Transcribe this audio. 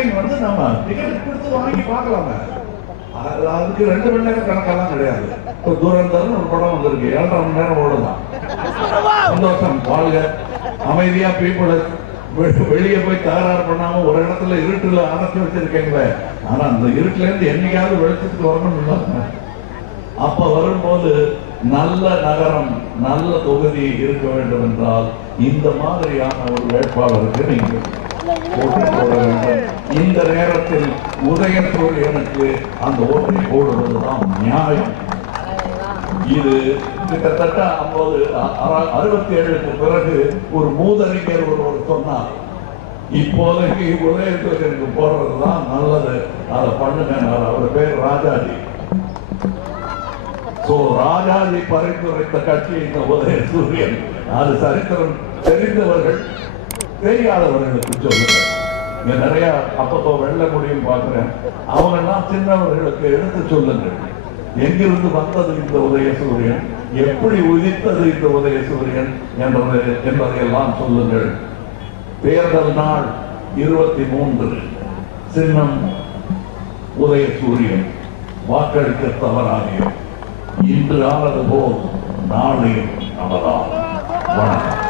Acting வந்து நம்ம ticket கொடுத்து வாங்கி பார்க்கலாமே. அதுக்கு 2 மணி நேரம் கணக்கெல்லாம் கிடையாது. இப்போ தூரந்தர்னு ஒரு படம் வந்திருக்கு, 7.5 மணி நேரம் ஓடுதான். சந்தோஷம், வாழ்க. அமைதியா பீப்புள் வெளியே போய் தகராறு பண்ணாம ஒரு இடத்துல இருட்டுல அடைச்சி வச்சிருக்கீங்களே. ஆனா அந்த இருட்டுல இருந்து என்னைக்காவது வெளிச்சத்துக்கு வரணும். அப்ப வரும்போது நல்ல நகரம், நல்ல தொகுதி இருக்க வேண்டும் என்றால் இந்த மாதிரியான ஒரு வேட்பாளருக்கு நீங்கள் ஓட்டு போட வேண்டும். இந்த நேரத்தில் உதயசூரியனுக்கு அந்த ஓட்டை போடுவதுதான் நியாயம். இது கிட்டத்தட்ட 67க்கு பிறகு ஒரு மூதறிஞர் ஒருவர் சொன்னார், இப்போதைக்கு உதயசூரியனுக்கு போடுறதுதான் நல்லது, அதை பண்ணுங்க. அவர் பேர் ராஜாஜி. ராஜாஜி பரிந்துரைத்த கட்சி இந்த உதயசூரியன். அது சரித்திரம் தெரிந்தவர்கள் தெரியாதவர்களுக்கு சொல்லுங்க. இங்க நிறைய அப்பப்போ வெள்ள முடியும் பார்க்கிறேன். அவங்க எல்லாம் சின்னவர்களுக்கு எடுத்து சொல்லுங்கள், எங்கிருந்து வந்தது இந்த உதயசூரியன், எப்படி உதித்தது இந்த உதயசூரியன் என்பதையெல்லாம் சொல்லுங்கள். தேர்தல் நாள் 23, சின்னம் உதயசூரியன். வாக்களிக்க தவறாகியும் இன்று ஆனது போல் நாளையும் அவதான். வணக்கம்.